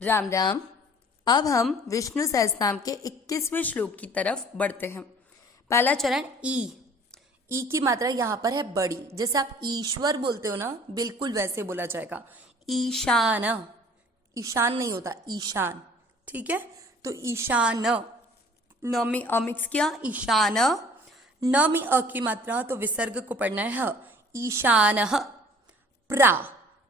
राम राम। अब हम विष्णु सहस्त्रनाम के 21वें श्लोक की तरफ बढ़ते हैं। पहला चरण ई की मात्रा यहाँ पर है बड़ी। जैसे आप ईश्वर बोलते हो ना, बिल्कुल वैसे बोला जाएगा। ईशान, ईशान नहीं होता, ईशान। ठीक है, तो ईशान, न में अ मिक्स किया, ईशान। न में अ की मात्रा तो विसर्ग को पढ़ना है ह। ईशान प्रा।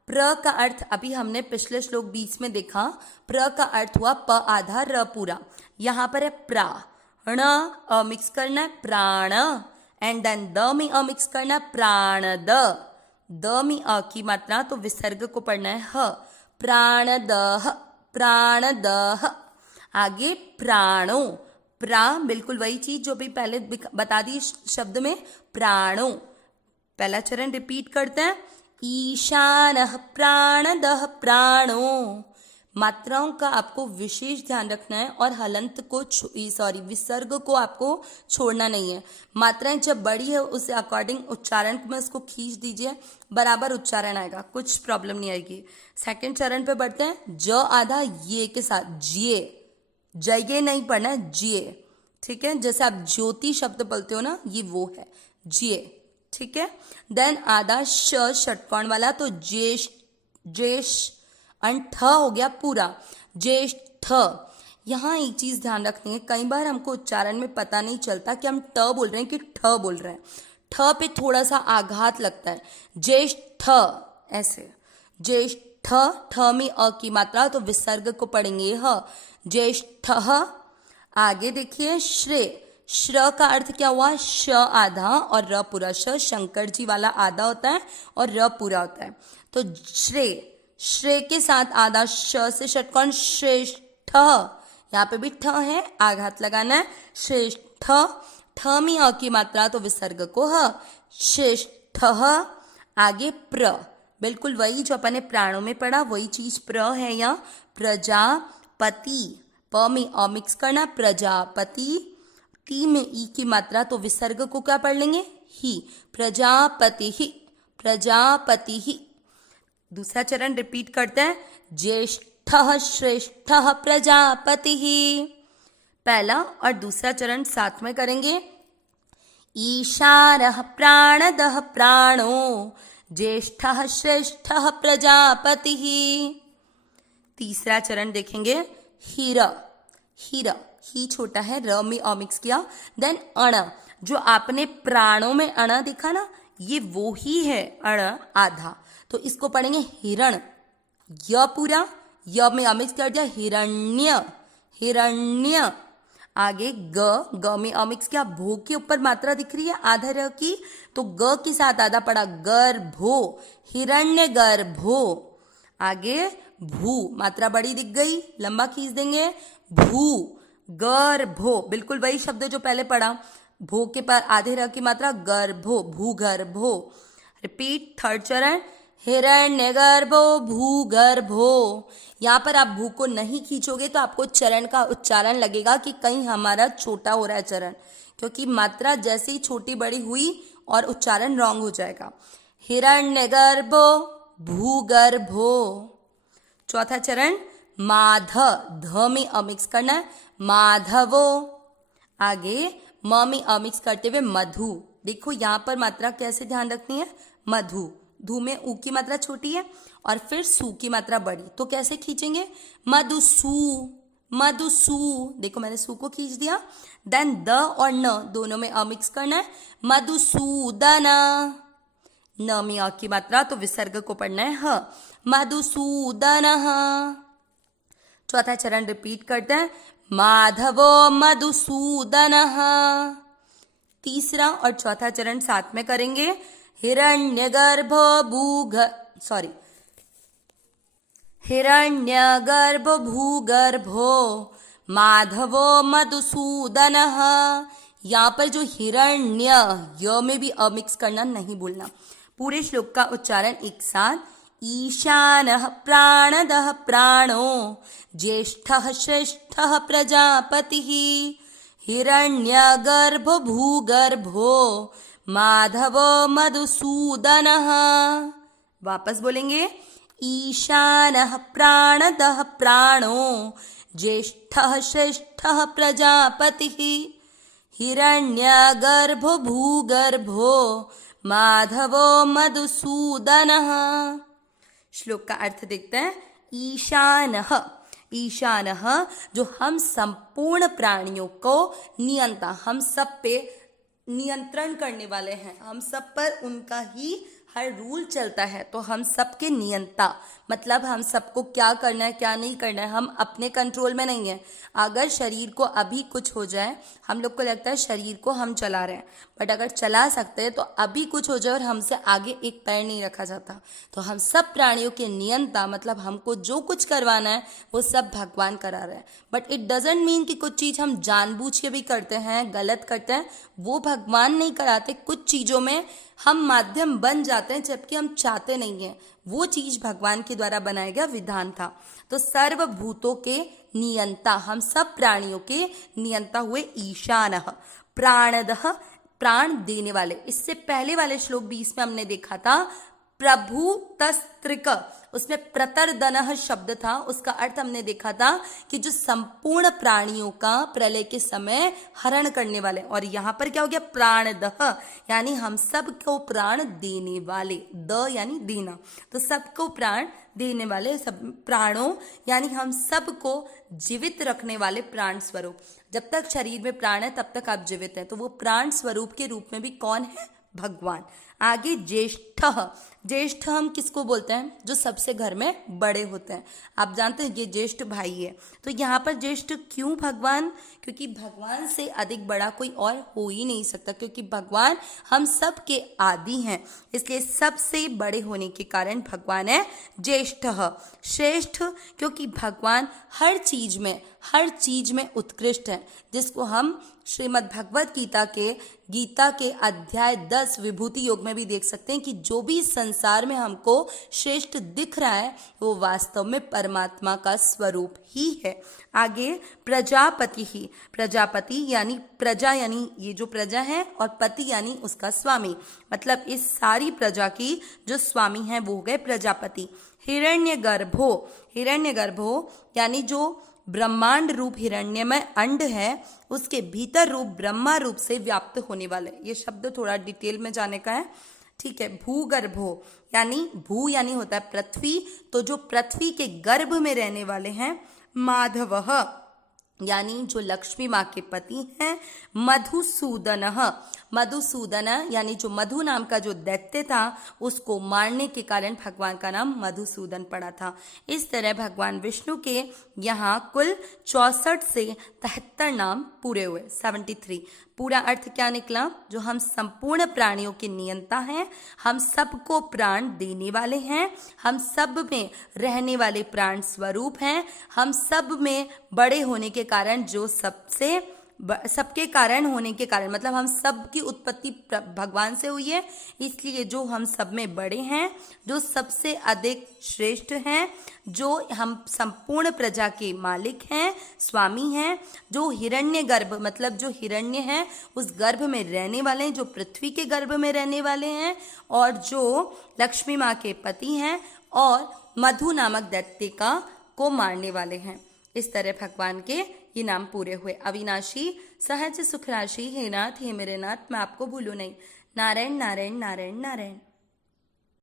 प्र का अर्थ अभी हमने पिछले श्लोक 20 में देखा। प्र का अर्थ हुआ प आधा र पूरा। यहाँ पर है प्रा। ण अ मिक्स करना है प्राण, एंड देन द में अ मिक्स करना है प्राण द में अ की मात्रा तो विसर्ग को पढ़ना है ह। प्राण दह, प्राण दह। आगे प्राणो, प्रा बिल्कुल वही चीज जो भी पहले बता दी शब्द में, प्राणो। पहला चरण रिपीट करते हैं। ईशानः प्राणदः प्राणो। मात्राओं का आपको विशेष ध्यान रखना है और हलंत को विसर्ग को आपको छोड़ना नहीं है। मात्राएं जब बड़ी है उस अकॉर्डिंग उच्चारण में उसको खींच दीजिए, बराबर उच्चारण आएगा, कुछ प्रॉब्लम नहीं आएगी। सेकंड चरण पे बढ़ते हैं। ज आधा ये के साथ जिए, जये नहीं पढ़ना है, जिए। ठीक है, जैसे आप ज्योति शब्द बोलते हो ना, ये वो है जिए। ठीक है, देन आधा श षटकोण वाला तो ज्येष्ठ, ज्येष्ठ एंड ठ हो गया पूरा, ज्येष्ठ। यहाँ एक चीज ध्यान रखनी है, कई बार हमको उच्चारण में पता नहीं चलता कि हम ट बोल रहे हैं कि ठ बोल रहे हैं। ठ पे थोड़ा सा आघात लगता है, ज्येष्ठ ऐसे, ज्येष्ठ। ठ में अ की मात्रा तो विसर्ग को पढ़ेंगे ह, ज्येष्ठ। आगे देखिए श्रेय। श्र का अर्थ क्या हुआ, श आधा और र पूरा। श शंकर जी वाला आधा होता है और र पूरा होता है, तो श्रेय। श्रेय के साथ आधा श से षटकोण श्रेष्ठ। यहाँ पे भी ठ है, आघात लगाना है, श्रेष्ठ। ठ में अ की मात्रा तो विसर्ग को ह, श्रेष्ठ। आगे प्र, बिल्कुल वही जो अपन ने प्राणों में पढ़ा वही चीज प्र है यहाँ। प्रजापति, प में अ मिक्स करना, प्रजापति। टी में ई की मात्रा तो विसर्ग को क्या पढ़ लेंगे, ही, प्रजापति ही, प्रजापति ही। दूसरा चरण रिपीट करते हैं। ज्येष्ठ श्रेष्ठ प्रजापति ही। पहला और दूसरा चरण साथ में करेंगे। ईशानः प्राणदः प्राणो, ज्येष्ठ श्रेष्ठ प्रजापति ही। तीसरा चरण देखेंगे। हिर, हिर, ही छोटा है, र में अ मिक्स किया, देन अण। जो आपने प्राणों में अण दिखा ना, ये वो ही है अण आधा, तो इसको पढ़ेंगे हिरण। य पूरा, य में अ मिक्स कर दिया, हिरण्य, हिरण्य। आगे ग में अ मिक्स किया, भो के ऊपर मात्रा दिख रही है आधा र की, तो ग के साथ आधा पड़ा, गर्भो, हिरण्य गर्भो। आगे भू, मात्रा बड़ी दिख गई, लंबा खींच देंगे, भू गर्भो, बिल्कुल वही शब्द जो पहले पढ़ा, भो के पर आधे र की मात्रा, गर्भो, भूगर्भो। रिपीट, थर्ड चरण। हिरण्य गर्भो भूगर्भो। यहाँ पर आप भू को नहीं खींचोगे तो आपको चरण का उच्चारण लगेगा कि कहीं हमारा छोटा हो रहा है चरण, क्योंकि मात्रा जैसे ही छोटी बड़ी हुई और उच्चारण रॉन्ग हो जाएगा। हिरण्य गर्भो भूगर्भो। चौथा चरण माध, ध में अ मिक्स करना है, माधवो। आगे म में अ मिक्स करते हुए मधु। देखो यहाँ पर मात्रा कैसे ध्यान रखनी है, मधु। धू में ऊ की मात्रा छोटी है और फिर सू की मात्रा बड़ी, तो कैसे खींचेंगे, मधुसू, मधुसू। देखो मैंने सू को खींच दिया, देन द और न दोनों में अ मिक्स करना है, मधुसूदन। न में अ की मात्रा तो विसर्ग को पढ़ना है ह, मधुसूदन। चौथा चरण रिपीट करते हैं। माधवो मधुसूदन। तीसरा और चौथा चरण साथ में करेंगे। हिरण्यगर्भो हिरण्यगर्भो भूगर्भो माधवो मधुसूदन। यहाँ पर जो हिरण्य, य में भी अ मिक्स करना नहीं भूलना। पूरे श्लोक का उच्चारण एक साथ। ईशानः प्राणदः प्राणो, ज्येष्ठः श्रेष्ठः प्रजापतिः, हिरण्यगर्भो भूगर्भो माधवो मधुसूदनः। वापस बोलेंगे। ईशानः प्राणदः प्राणो ज्येष्ठः श्रेष्ठः प्रजापतिः हिरण्यगर्भो भूगर्भो माधवो मधुसूदनः। श्लोक का अर्थ देखते हैं। ईशानः, ईशानः जो हम संपूर्ण प्राणियों को नियंता, हम सब पे नियंत्रण करने वाले हैं, हम सब पर उनका ही हर रूल चलता है, तो हम सबके नियंता मतलब हम सबको क्या करना है क्या नहीं करना है हम अपने कंट्रोल में नहीं है। अगर शरीर को अभी कुछ हो जाए, हम लोग को लगता है शरीर को हम चला रहे हैं, बट अगर चला सकते हैं तो अभी कुछ हो जाए और हमसे आगे एक पैर नहीं रखा जाता। तो हम सब प्राणियों के नियंता मतलब हमको जो कुछ करवाना है वो सब भगवान करा रहे हैं। बट इट डजेंट मीन कि कुछ चीज़ हम जानबूझ के भी करते हैं, गलत करते हैं, वो भगवान नहीं कराते। कुछ चीज़ों में हम माध्यम बन जाते हैं जबकि हम चाहते नहीं हैं, वो चीज भगवान के द्वारा बनाया गया विधान था। तो सर्वभूतों के नियंता, हम सब प्राणियों के नियंता हुए ईशानः प्राणदः प्राण देने वाले। इससे पहले वाले श्लोक 20 में हमने देखा था प्रभु तस्त्रिक, उसमें प्रतरदनः शब्द था, उसका अर्थ हमने देखा था कि जो संपूर्ण प्राणियों का प्रलय के समय हरण करने वाले। और यहाँ पर क्या हो गया प्राणदः यानी हम सबको प्राण देने वाले, द यानी देना, तो सबको प्राण देने वाले, सब प्राणों यानी हम सबको जीवित रखने वाले प्राण स्वरूप। जब तक शरीर में प्राण है तब तक आप जीवित हैं, तो वो प्राण स्वरूप के रूप में भी कौन है भगवान। आगे ज्येष्ठ, ज्येष्ठ हम किसको बोलते हैं जो सबसे घर में बड़े होते हैं। आप जानते हैं ये ज्येष्ठ भाई है, तो यहाँ पर ज्येष्ठ क्यों भगवान, क्योंकि भगवान से अधिक बड़ा कोई और हो ही नहीं सकता, क्योंकि भगवान हम सब के आदि हैं, इसलिए सबसे बड़े होने के कारण भगवान है ज्येष्ठ। श्रेष्ठ क्योंकि भगवान हर चीज में उत्कृष्ट है, जिसको हम श्रीमद् भगवत गीता के अध्याय 10 विभूति योग में भी देख सकते हैं कि जो भी संसार में हमको श्रेष्ठ दिख रहा है वो वास्तव में परमात्मा का स्वरूप ही है। आगे प्रजापति ही, प्रजापति यानी प्रजा यानी ये जो प्रजा है, और पति यानी उसका स्वामी, मतलब इस सारी प्रजा की जो स्वामी है वो हो गए प्रजापति। हिरण्यगर्भो, हिरण्यगर्भो यानी जो ब्रह्मांड रूप हिरण्यमय अंड है उसके भीतर रूप ब्रह्मा रूप से व्याप्त होने वाले। ये शब्द थोड़ा डिटेल में जाने का है, ठीक है। भूगर्भो यानी भू यानी होता है पृथ्वी, तो जो पृथ्वी के गर्भ में रहने वाले हैं। माधवः यानी जो लक्ष्मी माँ के पति हैं। मधुसूदनः, मधुसूदन यानी जो मधु नाम का जो दैत्य था उसको मारने के कारण भगवान का नाम मधुसूदन पड़ा था। इस तरह भगवान विष्णु के यहाँ कुल 64 से 73 नाम पूरे हुए, 73। पूरा अर्थ क्या निकला, जो हम संपूर्ण प्राणियों के नियंता हैं, हम सबको प्राण देने वाले हैं, हम सब में रहने वाले प्राण स्वरूप हैं, हम सब में बड़े होने के कारण जो सबके कारण होने के कारण मतलब हम सब की उत्पत्ति भगवान से हुई है, इसलिए जो हम सब में बड़े हैं, जो सबसे अधिक श्रेष्ठ हैं, जो हम संपूर्ण प्रजा के मालिक हैं, स्वामी हैं, जो हिरण्य गर्भ मतलब जो हिरण्य है उस गर्भ में रहने वाले हैं, जो पृथ्वी के गर्भ में रहने वाले हैं, और जो लक्ष्मी माँ के पति हैं, और मधु नामक दैत्य को मारने वाले हैं। इस तरह भगवान के ये नाम पूरे हुए। अविनाशी, सहज, सुखराशि, हे नाथ हे मेरे नाथ, मैं आपको भूलूं नहीं। नारायण नारायण नारायण नारायण।